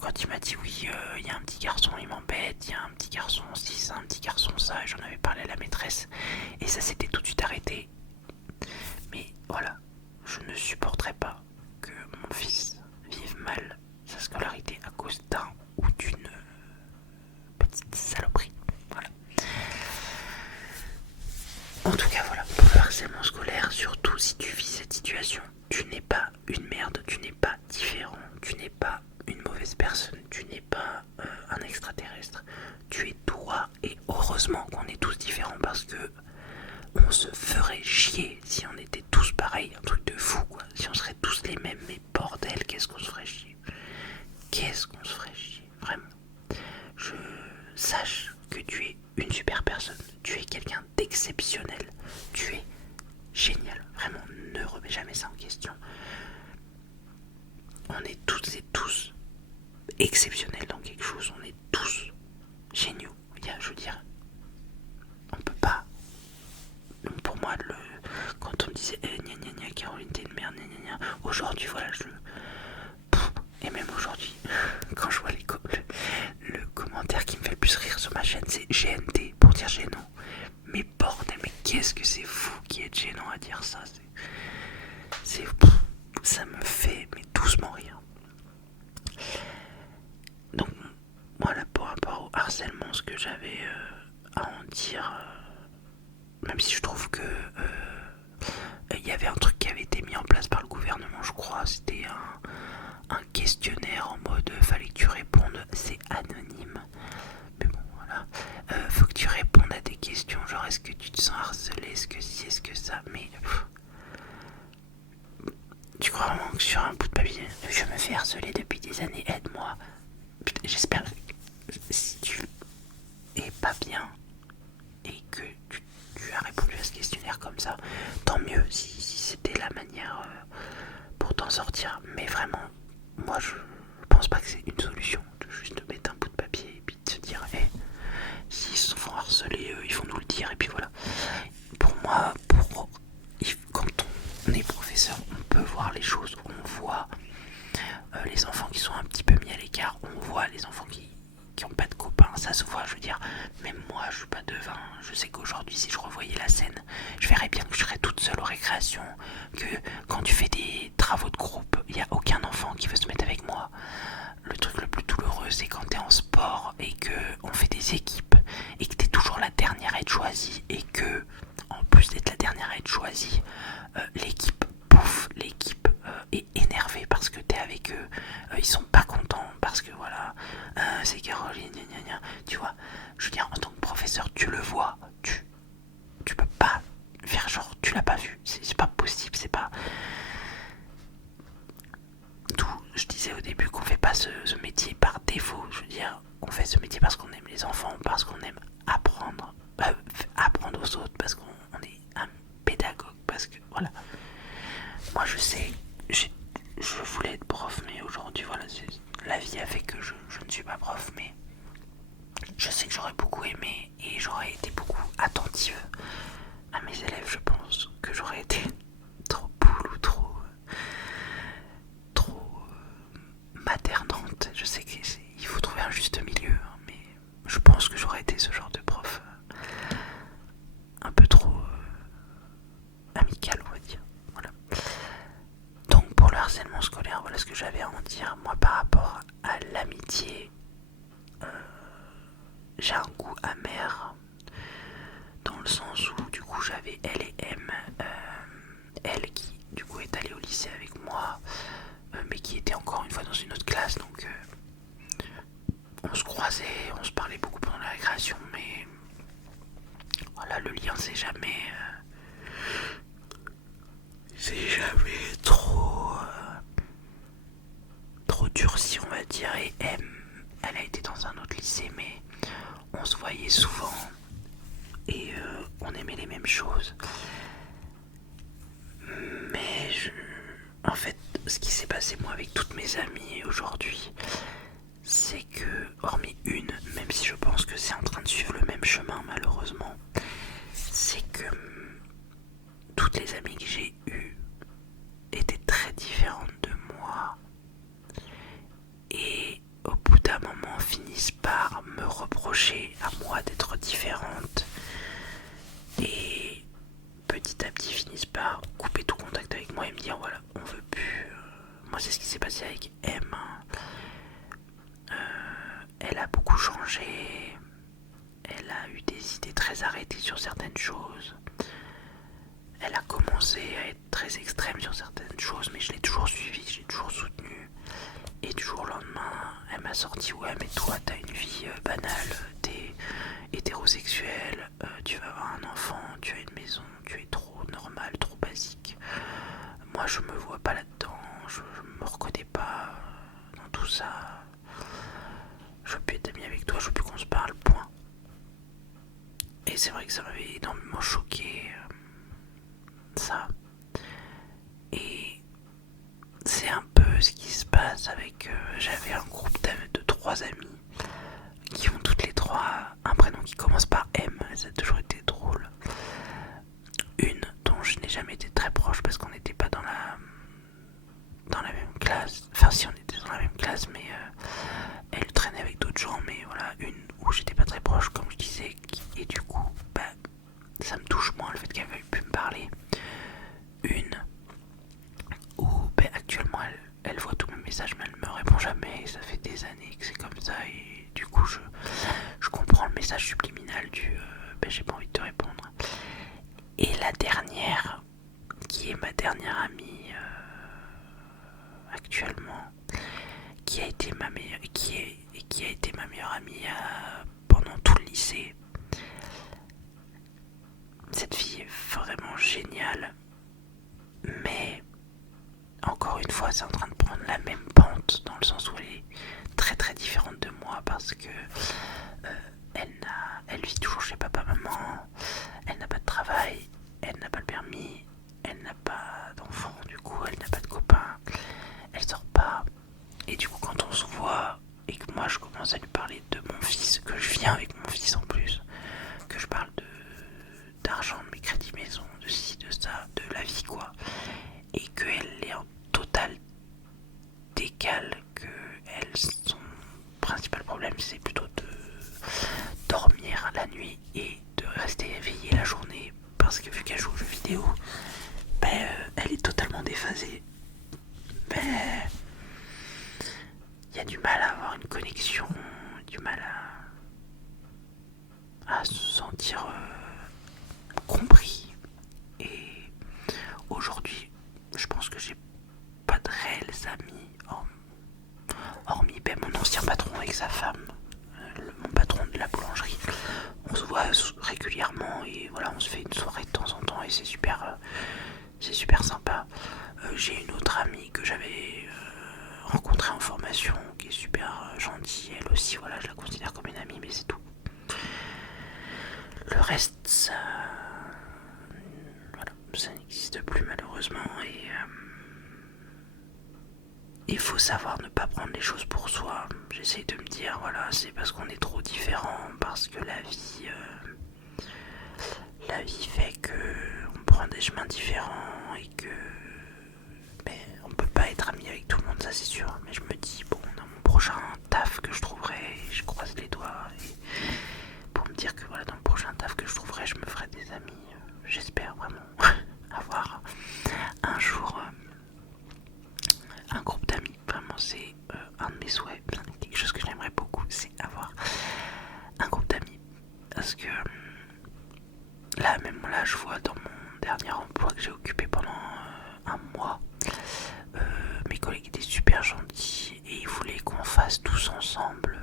quand il m'a dit oui, il y a un petit garçon, il m'embête, il y a un petit garçon ci, un petit garçon ça, et j'en avais parlé à la maîtresse et ça s'était tout de suite arrêté. Mais voilà, je ne supporterai pas que mon fils vive mal sa scolarité à cause d'un ou d'une petite saloperie. Voilà. En tout cas, voilà, pour le harcèlement scolaire, surtout si tu vis cette situation, tu n'es pas une merde, tu n'es pas différent, tu n'es pas une mauvaise personne, tu n'es pas un extraterrestre. Tu es toi et heureusement qu'on est tous différents parce que on se ferait chier si on était tous pareils, un truc de fou quoi. Si on serait tous les mêmes, mais bordel, qu'est-ce qu'on se ferait chier. Qu'est-ce qu'on se ferait chier, vraiment. Je sache que tu es une super personne, tu es quelqu'un d'exceptionnel, tu es génial, vraiment ne remets jamais ça en question. On est toutes et tous exceptionnels dans quelque chose, on est tous géniaux. Je veux dire, on peut pas. Donc pour moi, quand on me disait gna gna gna Caroline t'es une merde, gna gna gna, aujourd'hui voilà, et même aujourd'hui, quand je vois le commentaire qui me fait le plus rire sur ma chaîne, c'est GNT pour dire gênant. Mais bordel, mais qu'est-ce que c'est fou qui est gênant à dire ça. Ça me fait mais doucement rire. Donc voilà pour rapport au harcèlement, ce que j'avais à en dire. Même si je trouve que il y avait un truc qui avait été mis en place par le gouvernement, je crois, c'était un questionnaire en mode fallait que tu répondes, c'est anonyme. Mais bon voilà, faut que tu répondes à des questions, genre est-ce que tu te sens harcelé, est-ce que si, est-ce que ça, mais tu crois vraiment que sur un bout de papier, je me fais harceler depuis des années, aide-moi. Putain, j'espère que si tu es pas bien et que tu as répondu à ce questionnaire comme ça, tant mieux si c'était la manière pour t'en sortir. Mais vraiment, moi je pense pas que c'est une solution de juste mettre un bout de papier et puis de se dire hey, s'ils se font harceler, ils vont nous le dire et puis voilà. Pour moi, quand on est professeur, on peut voir les choses, on voit les enfants qui sont un petit peu mis à l'écart, on voit les enfants qui n'ont pas de copains, ça se voit, je veux dire, même moi je suis pas devin, je sais qu'aujourd'hui si je revoyais la scène, je verrais bien que je serais toute seule aux récréations, que quand tu fais des travaux de groupe, il n'y a aucun enfant qui veut se mettre avec moi. Le truc le plus douloureux c'est quand t'es en sport et que on fait des équipes et que t'es toujours la dernière à être choisie et que en plus d'être la dernière à être choisie, l'équipe bouffe, l'équipe est énervée parce que t'es avec eux, ils sont pas contents parce que voilà, c'est Caroline, gna gna gna. Tu vois, je veux dire, en tant que professeur, tu le vois, tu peux pas faire genre tu l'as pas vu, c'est pas possible, c'est pas. D'où je disais au début qu'on fait pas ce métier par défaut, je veux dire, on fait ce métier parce qu'on aime les enfants, parce qu'on aime apprendre, apprendre aux autres, parce qu'on est un pédagogue, parce que voilà. Moi je sais, je voulais être prof, mais aujourd'hui voilà, la vie a fait que je ne suis pas prof, mais je sais que j'aurais beaucoup aimé et j'aurais été beaucoup attentive à mes élèves. Je pense que j'aurais été trop poule ou trop maternante. Je sais qu'il faut trouver un juste milieu, hein, mais je pense que j'aurais été ce genre voilà, le lien c'est jamais trop durci, on va dire. Et elle a été dans un autre lycée, mais on se voyait souvent et on aimait les mêmes choses. Mais en fait, ce qui s'est passé moi avec toutes mes amies aujourd'hui, c'est que, hormis une, même si je pense que c'est en train de suivre le même chemin malheureusement, c'est que toutes les amies que j'ai eues étaient très différentes de moi et au bout d'un moment finissent par me reprocher à moi d'être différente et petit à petit finissent par couper tout contact avec moi et me dire voilà, on veut plus. Moi c'est ce qui s'est passé avec M. Elle a beaucoup changé, elle a eu des idées très arrêtées sur certaines choses. Elle a commencé à être très extrême sur certaines choses, mais je l'ai toujours suivie, je l'ai toujours soutenue. Et du jour au lendemain, elle m'a sorti ouais mais toi t'as une vie banale, t'es hétérosexuel, tu vas avoir un enfant, tu as une maison, tu es trop normal, trop basique. Moi je me vois pas là-dedans, je me reconnais pas dans tout ça. Je veux plus être amie avec toi, je veux plus qu'on se parle, point. Et c'est vrai que ça m'avait énormément choqué, ça. Et c'est un peu ce qui se passe avec... j'avais un groupe de 3 amis qui ont toutes les 3 un prénom qui commence par M, ça a toujours été drôle. Une dont je n'ai jamais été très proche parce qu'on n'était pas dans la même classe. Enfin si, on était dans la même classe, mais elle traînait avec d'autres gens, mais voilà, une où j'étais pas très proche comme je disais, et du coup bah, ça me touche moins le fait qu'elle veuille plus me parler. Une où bah, actuellement elle voit tous mes messages mais elle me répond jamais, ça fait des années que c'est comme ça et du coup je comprends le message subliminal du bah, j'ai pas envie de te répondre. Et la dernière, qui est ma dernière amie actuellement, qui a été ma meilleure, qui a été ma meilleure amie pendant tout le lycée. Cette fille est vraiment géniale, mais encore une fois, c'est en train de prendre la même pente dans le sens où elle est très très différente de moi parce que elle vit toujours chez papa-maman, elle n'a pas de travail, elle n'a pas le permis, elle n'a pas d'enfant, du coup elle n'a pas de copain, elle sort pas. Et du coup quand on se voit et que moi je commence à lui parler de mon fils, que je viens avec mon fils en plus, que je parle d'argent, de mes crédits maison, de ci, de ça, de la vie quoi, et qu'elle est en total décale, que elle, son principal problème c'est plutôt de dormir la nuit et de rester éveillée la journée parce que vu qu'elle joue aux jeux vidéo, ben, elle est totalement déphasée. Ben, il y a du mal à avoir une connexion, du mal à se sentir compris. Et aujourd'hui, je pense que j'ai pas de réels amis, hormis ben, mon ancien patron avec sa femme, mon patron de la boulangerie. On se voit régulièrement et voilà, on se fait une soirée de temps en temps et c'est super sympa. J'ai une autre amie que j'avais rencontrée en formation qui est super gentille, elle aussi, voilà, je la considère comme une amie, mais c'est tout. Le reste, ça n'existe plus malheureusement et il faut savoir ne pas prendre les choses pour soi. J'essaie de me dire, voilà, c'est parce qu'on est trop différents, parce que la vie fait que on prend des chemins différents et que ben, on peut pas être ami avec tout le monde, ça c'est sûr. Mais je me dis, bon, dans mon prochain taf que je trouverai, je croise les doigts pour me dire que voilà, dans le prochain taf que je trouverai, je me ferai des amis. J'espère vraiment avoir un jour un groupe d'amis. Vraiment, c'est un de mes souhaits. Quelque chose que j'aimerais beaucoup, c'est avoir un groupe d'amis. Parce que là, même là, je vois dans mon dernier emploi que j'ai occupé pendant un mois, mes collègues étaient super gentils et ils voulaient qu'on fasse tous ensemble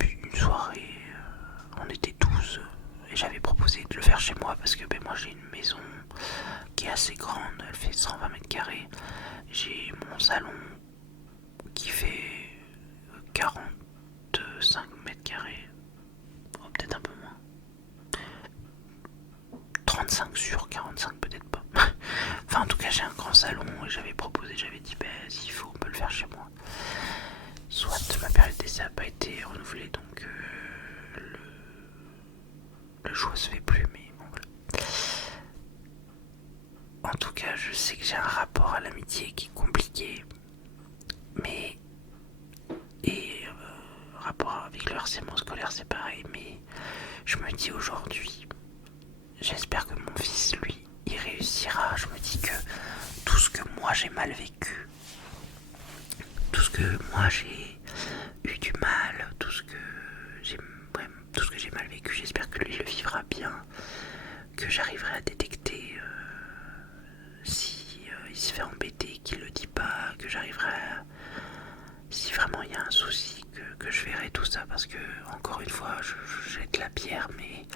une soirée. On était 12 j'avais proposé de le faire chez moi parce que moi j'ai une maison qui est assez grande, elle fait 120 mètres carrés. J'ai mon salon qui fait 45 mètres carrés, oh, peut-être un peu moins. 35 sur 45 peut-être pas. Enfin en tout cas j'ai un grand salon et j'avais proposé, j'avais dit s'il faut on peut le faire chez moi. Soit ma période d'essai n'a pas été renouvelée donc le choix se fait plus, mais bon voilà. En tout cas je sais que j'ai un rapport à l'amitié qui est compliqué, mais rapport avec le harcèlement scolaire c'est pareil, mais je me dis aujourd'hui, j'espère que mon fils lui il réussira. Je me dis que tout ce que moi j'ai mal vécu, tout ce que moi j'ai eu du mal, tout ce que j'ai mal vécu, j'espère que lui le vivra bien, que j'arriverai à détecter si il se fait embêter, qu'il le dit pas, que j'arriverai à, si vraiment il y a un souci, que je verrai tout ça, parce que encore une fois je jette la pierre, mais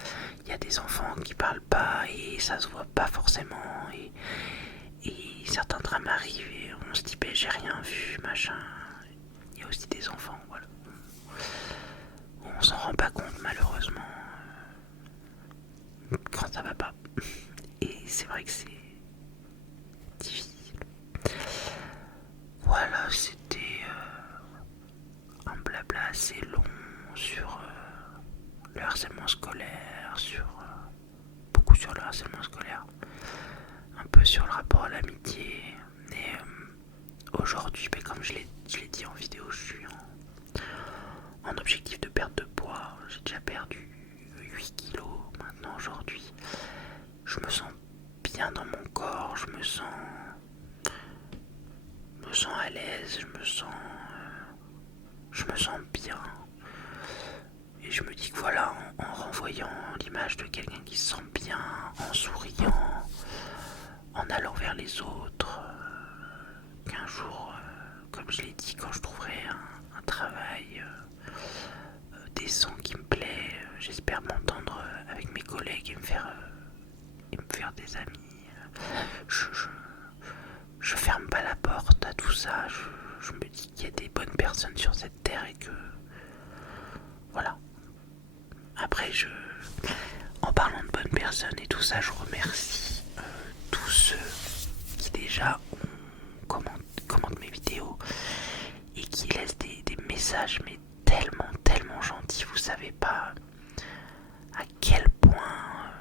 il y a des enfants qui parlent pas et ça se voit pas forcément, et certains drames arrivent et on se dit j'ai rien vu, machin. Il y a aussi des enfants, voilà, on s'en rend pas compte malheureusement quand ça va pas. Et c'est vrai que c'est difficile. Voilà, c'était un blabla assez long sur le harcèlement scolaire, beaucoup sur le harcèlement scolaire, un peu sur le rapport à l'amitié. Et aujourd'hui, comme je l'ai dit en vidéo, je suis en objectif de perte de poids. J'ai déjà perdu 8 kilos maintenant aujourd'hui. Je me sens bien dans mon corps, je me sens à l'aise, je me sens bien. Et je me dis que voilà, en renvoyant l'image de quelqu'un qui se sent bien, en souriant, en allant vers les autres, qu'un jour, comme je l'ai dit, quand je trouverai un travail décent qui me plaît, j'espère m'entendre avec mes collègues et me faire des amis. Je ferme pas la porte à tout ça, je me dis qu'il y a des bonnes personnes sur cette terre et que voilà. Après en parlant de bonnes personnes et tout ça, je remercie tous ceux qui déjà commentent mes vidéos et qui laissent des messages mais tellement gentils. Vous savez pas à quel point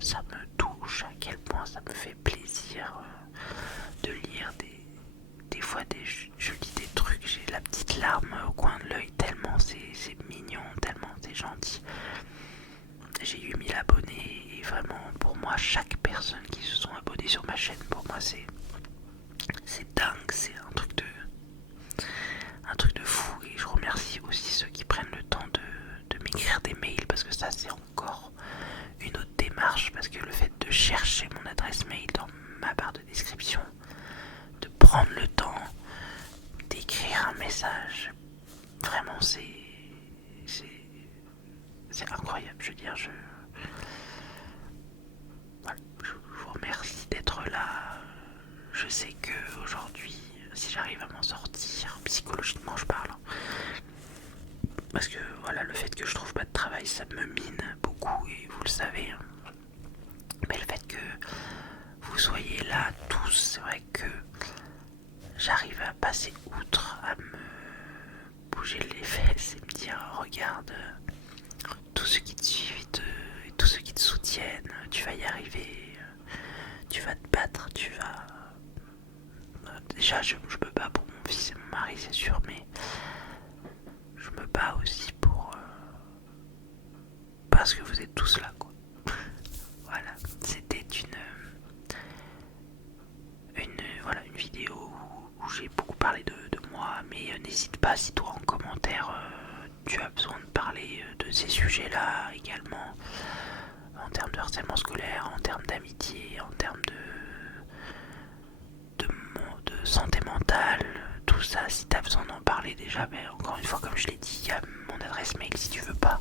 ça me touche, à quel point ça me fait plaisir de lire des fois je lis des trucs, j'ai la petite larme au coin de l'œil tellement c'est mignon, tellement c'est gentil. J'ai 8000 abonnés et vraiment pour moi chaque personne qui se sont abonnés sur ma chaîne, pour moi c'est dingue, c'est un truc de fou. Et je remercie aussi ceux qui prennent le temps de m'écrire des mails, parce que ça c'est encore une autre démarche, parce que le fait de chercher mon adresse mail dans ma barre de description, de prendre le temps d'écrire un message, vraiment c'est incroyable. Je veux dire, je vous remercie d'être là. Je sais que aujourd'hui, si j'arrive à m'en sortir, psychologiquement je parle, parce que voilà, le fait que je trouve pas de travail, ça me mine beaucoup et vous le savez. Mais le fait que vous soyez là tous, c'est vrai que j'arrive à passer outre, à me bouger les fesses et me dire regarde, tous ceux qui te suivent et tous ceux qui te soutiennent, tu vas y arriver, tu vas te battre, tu vas... Déjà je me bats pour mon fils et mon mari, c'est sûr, mais je me bats aussi parce que vous êtes tous là, quoi. Voilà, c'était une vidéo où j'ai beaucoup parlé de moi, mais n'hésite pas, si toi en commentaire tu as besoin de parler de ces sujets-là également, en termes de harcèlement scolaire, en termes d'amitié, en termes de santé mentale, tout ça, si tu as besoin d'en parler déjà, encore une fois, comme je l'ai dit, il y a mon adresse mail si tu veux pas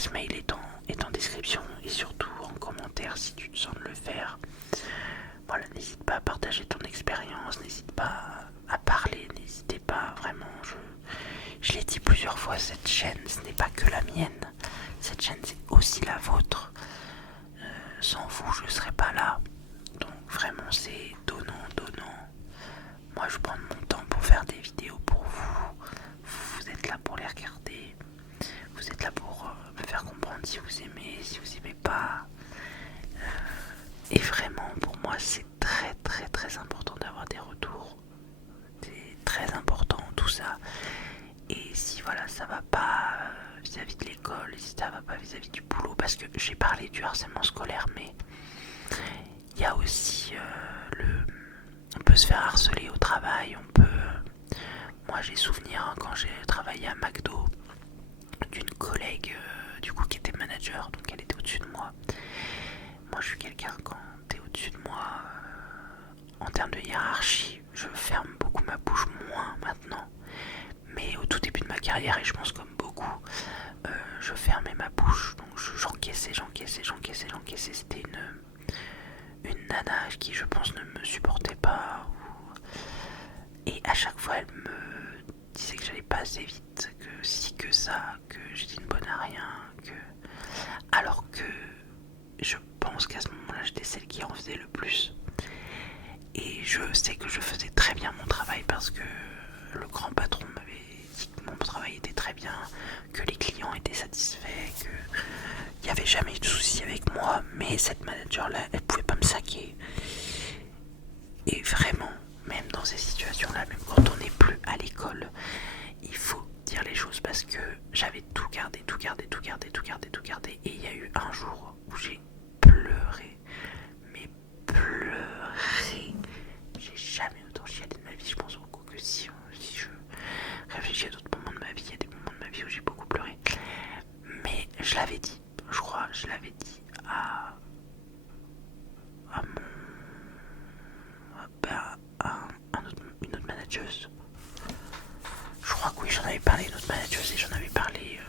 l'adresse mail est en description et surtout en commentaire si tu te sens de le faire. Voilà, n'hésite pas à partager ton expérience, n'hésite pas à parler, n'hésitez pas, vraiment, je l'ai dit plusieurs fois, cette chaîne, ce n'est pas que la mienne, cette chaîne c'est aussi la vôtre. Sans vous, je ne serais pas là. Donc vraiment, c'est donnant, donnant. Moi, je prends mon temps pour faire des vidéos pour vous. Vous êtes là pour les regarder. Vous êtes là pour me faire comprendre si vous aimez, si vous aimez pas. Et vraiment, pour moi, c'est très très très important d'avoir des retours. C'est très important tout ça. Et si voilà, ça va pas vis-à-vis de l'école, si ça va pas vis-à-vis du boulot, parce que j'ai parlé du harcèlement scolaire, mais il y a aussi on peut se faire harceler au travail, moi j'ai souvenir quand j'ai travaillé à McDo d'une collègue du coup qui était manager, donc elle était au-dessus de moi. Moi je suis quelqu'un, quand t'es au-dessus de moi, en termes de hiérarchie, je ferme beaucoup ma bouche, moins maintenant. Mais au tout début de ma carrière, et je pense comme beaucoup, je fermais ma bouche, donc j'encaissais. C'était une nana qui, je pense, ne me supportait pas. Et à chaque fois, elle me disait que j'allais pas assez vite, que si, que ça, que j'étais une bonne à rien, alors que je pense qu'à ce moment-là, j'étais celle qui en faisait le plus. Et je sais que je faisais très bien mon travail parce que le grand patron m'avait dit que mon travail était très bien, que les clients étaient satisfaits, qu'il n'y avait jamais eu de soucis avec moi, mais cette manager-là, elle pouvait pas me saquer. Et vraiment, même dans ces situations-là, même quand on n'est plus à l'école, il faut dire les choses parce que j'avais tout gardé. Et il y a eu un jour où j'ai pleuré, mais pleuré. J'ai jamais autant chialé de ma vie, je pense beaucoup que si je réfléchis à d'autres moments de ma vie, il y a des moments de ma vie où j'ai beaucoup pleuré. Mais je l'avais dit, je crois, je l'avais dit à une autre manageuse. Je crois que oui, j'en avais parlé à une autre manageuse et j'en avais parlé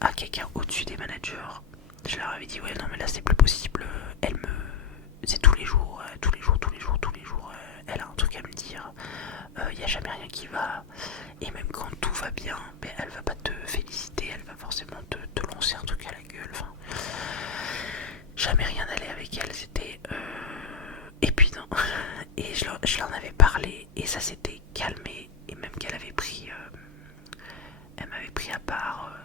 à quelqu'un au-dessus des managers. Je leur avais dit ouais non mais là c'est plus possible, c'est tous les jours, elle a un truc à me dire, il n'y a jamais rien qui va, et même quand tout va bien, ben, elle va pas te féliciter, elle va forcément te lancer un truc à la gueule, enfin, jamais rien n'allait avec elle, c'était épuisant. Et je leur en avais parlé et ça s'était calmé, et même qu'elle avait pris, elle m'avait pris à part,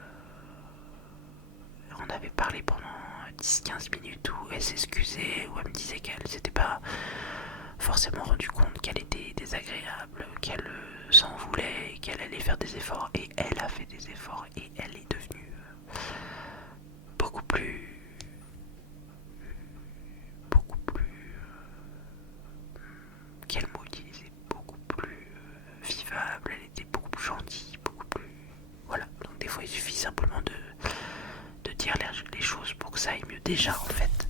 on avait parlé pendant 10-15 minutes où elle s'excusait, où elle me disait qu'elle s'était pas forcément rendu compte qu'elle était désagréable, qu'elle s'en voulait, qu'elle allait faire des efforts, et elle a fait des efforts, et elle est devenue beaucoup plus quel mot utiliser, beaucoup plus vivable, elle était beaucoup plus gentille, beaucoup plus, voilà. Donc des fois il suffit simplement de dire les choses pour que ça aille mieux. Déjà en fait,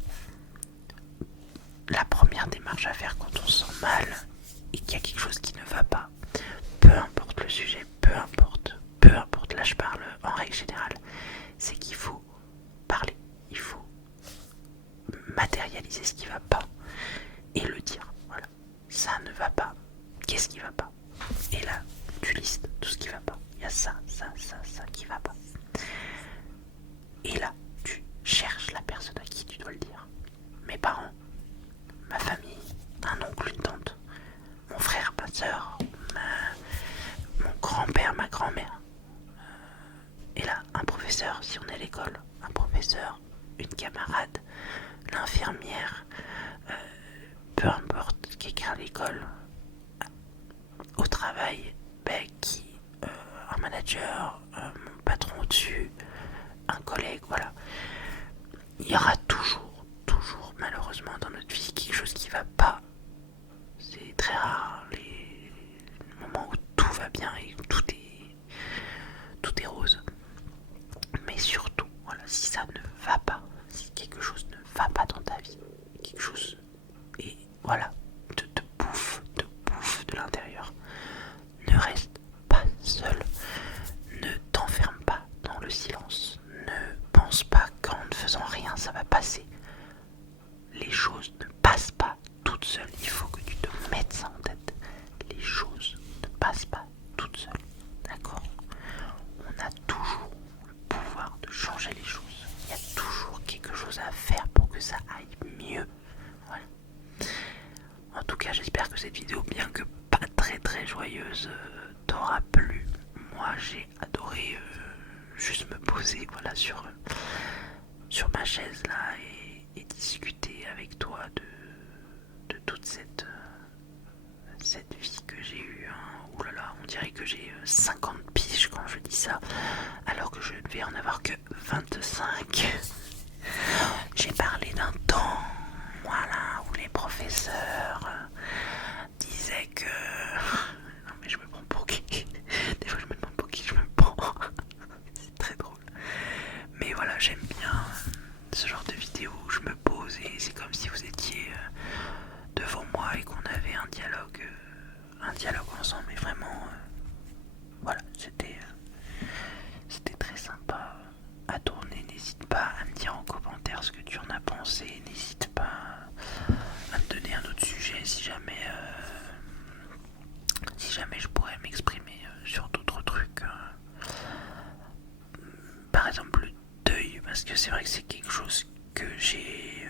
la première démarche à faire quand on se sent mal et qu'il y a quelque chose qui ne va pas, peu importe le sujet, peu importe, là je parle en règle générale, c'est qu'il faut parler, il faut matérialiser ce qui va pas et le dire, voilà, ça ne va pas, qu'est-ce qui va pas, et là tu listes tout ce qui va pas, il y a ça qui va pas, et là tu cherches la personne à qui tu dois le dire, mes parents, ma famille, un oncle, une tante, mon frère, ma soeur, mon grand-père, ma grand-mère. Et là, un professeur, si on est à l'école, un professeur, une camarade, l'infirmière, peu importe, quelqu'un à l'école, au travail, un manager, mon patron au-dessus, un collègue, voilà. Il y aura toujours, malheureusement, dans notre vie, quelque chose qui va pas. C'est très rare les moments où tout va bien et où tout est rose. Mais surtout, voilà, si ça ne va pas, si quelque chose ne va pas dans ta vie, sérieuse t'aura plu. Moi j'ai adoré juste me poser voilà, sur ma chaise là et discuter avec toi de toute cette vie que j'ai eue. Hein. Ouh là là, on dirait que j'ai 50 piges quand je dis ça, alors que je ne vais en avoir que 25. J'ai parlé d'un temps, voilà, où les professeurs disaient que... Non mais je me prends pour qui? Des fois je me demande pour qui je me prends. C'est très drôle. Mais voilà, j'aime bien ce genre de vidéo où je me pose et c'est comme si vous étiez devant moi et qu'on avait un dialogue ensemble. Mais vraiment, voilà, c'était très sympa à tourner. N'hésite pas à me dire en commentaire ce que tu en as pensé. N'hésite pas à me donner un autre sujet si jamais je pourrais m'exprimer sur d'autres trucs. Par exemple le deuil, parce que c'est vrai que c'est quelque chose que j'ai